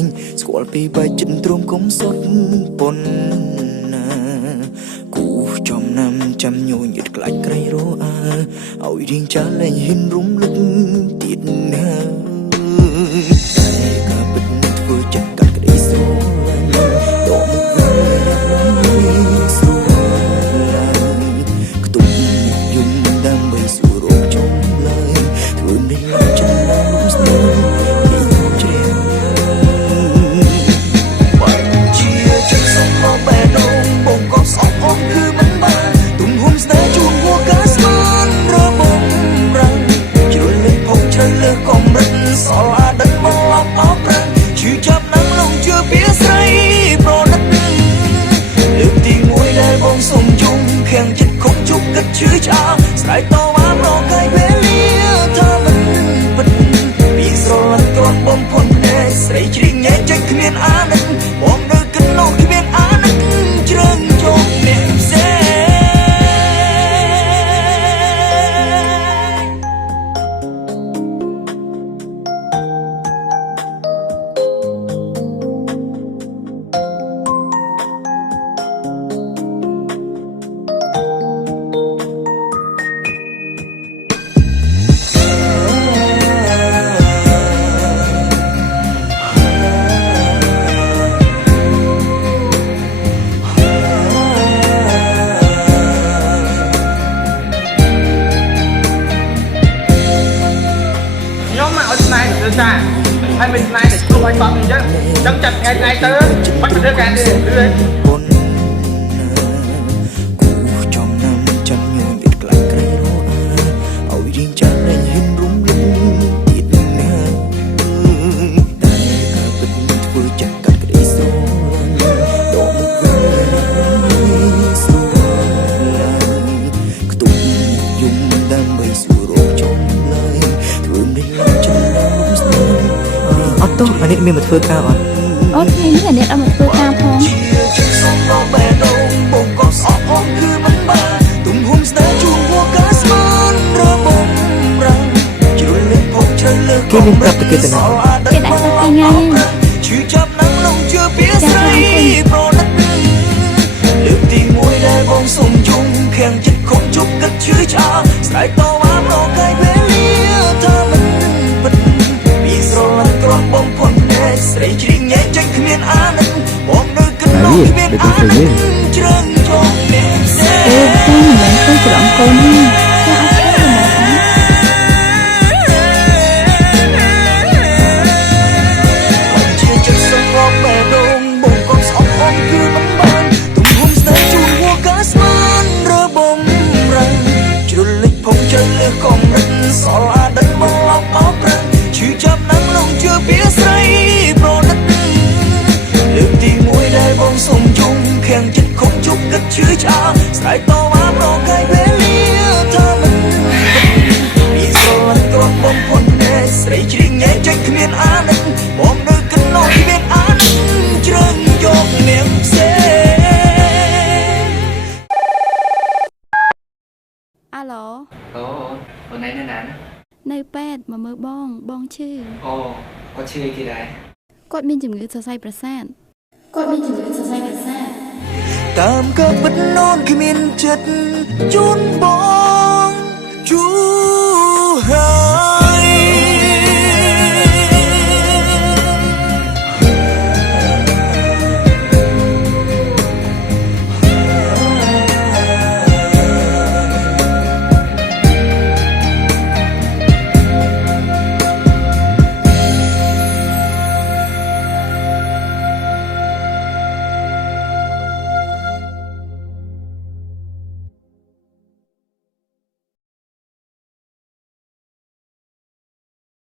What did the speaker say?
ងស្គាល់ពីបែកចិត្តទ្រាំគុំសុតប៉ុនណាគូចំណាំចាំញញឹតខ្លាចក្រៃរអើឲ្យរៀងចាស់លែងហ៊ានរំលឹកទៀតណាតែក៏ពិតធ្វើចិត្តកាត់ក្តីស្រឡាញ់ដកមុខវិញយ៉ាងណាស្រួលខ្ទុំយំដើម្បីសួររកចុងឡើយធ្វើមិនឡើងចាំឡើងលំស្នេហ៍គឺមិនបានទំហំស្នេហ៍ជួនហួរកាស្មានរបំរាំងជ្រុលលេខផុសជ្រៅលើកំរិតសល់អាដិតមកអបអបប្រាំងឈឺចាប់ណាំងលងជឿពីស្រីប្រណិតលើកទី1ដែលបងសុំជុំខាំងចិត្តខំជប់គិតឈឺឆ្អាស្រ័យតវ៉ាប្រកែកវេលាថាមិនពិតពីស្រឡាញ់គ្រាន់បំផុតភ្នែកស្រីជ្រីកញែកចេញគ្មានអាណិតបងនៅគិតនោះគ្មានអាណិតជ្រើងជុំអ្នកផ្សេងให้เป็นนายแต่ตัวไอ้ความมันเยอะจังจัดไงนายเตอร์มันเป็นเรื่องการเรื่อยกูจอมนำจำยวนเด็ดกลางไกลรอเอายิงจันในหินรุมลุมติดนะแต่ก็เป็นฝืนจักกัดกระดิโซดอกมุกเวรสวยกตุ้มยุ่งดำใบสูรกจมเลยถือไม่ลำจันดำลุ่มสนออโต้อันนี้มีมาเถื่อก้าวอ่ะโอเคนี่แหละเนี่ยเอามาเพื่อการพร้อมKini minta pergi tenang. Kita tak tinggal ni. Alo โอ้วันไหนเนี่ยนะ ในแปดมาเมื่อบ้องชื่อ โอ้ก็ชื่อกี่ได้ กดมีจุ่มเงือใส่ประสานกดมีจุ่มเงือใส่ประสานตามกับบัดนอนคือมีนจัดจุนบองจู